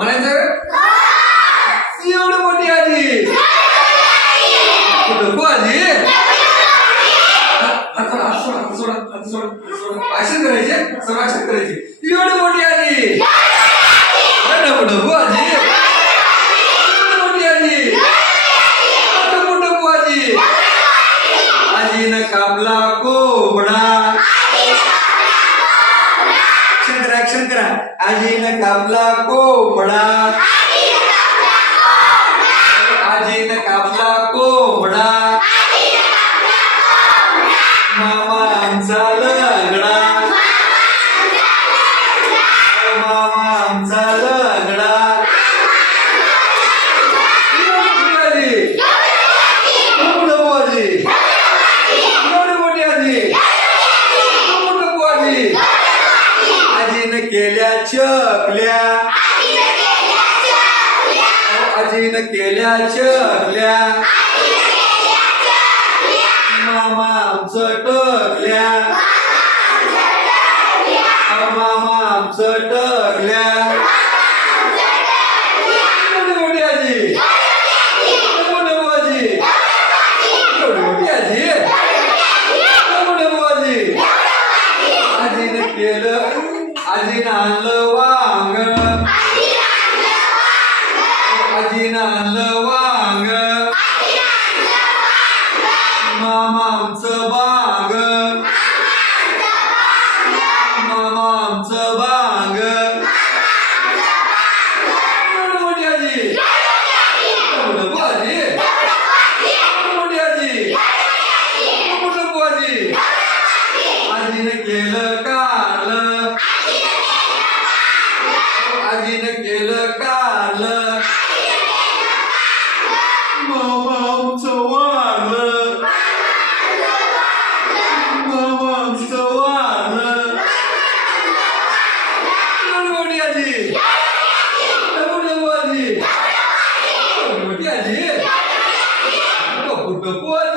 म्हणायचं? एवढी मोठी आजी. नको आजी. भाषण करायचे? संरक्षण करायचे. एवढी मोठी आजी. नको नको आजी. एवढी मोठी आजी. नको नको आजी. आजीनं कापला कोबडा. आजीन कापला कोंबडा. आजीन कापला कोंबडा. मामा आमचा लगडा. मामा आमचा लगडा आजी नको नको आजी एवढी मोठी आजी नको नको आजी आजीनं केल्या चकल्या. आजीनं केल्या चकल्या. मामा आमचं टकल्या. मामा आमचं टकल्या एवढी मोठी आजी नको नको आजी एवढी मोठी आजी नको नको आजी आजीनं केलं आजीनं आणलं i आजीन केलं काल Good boy.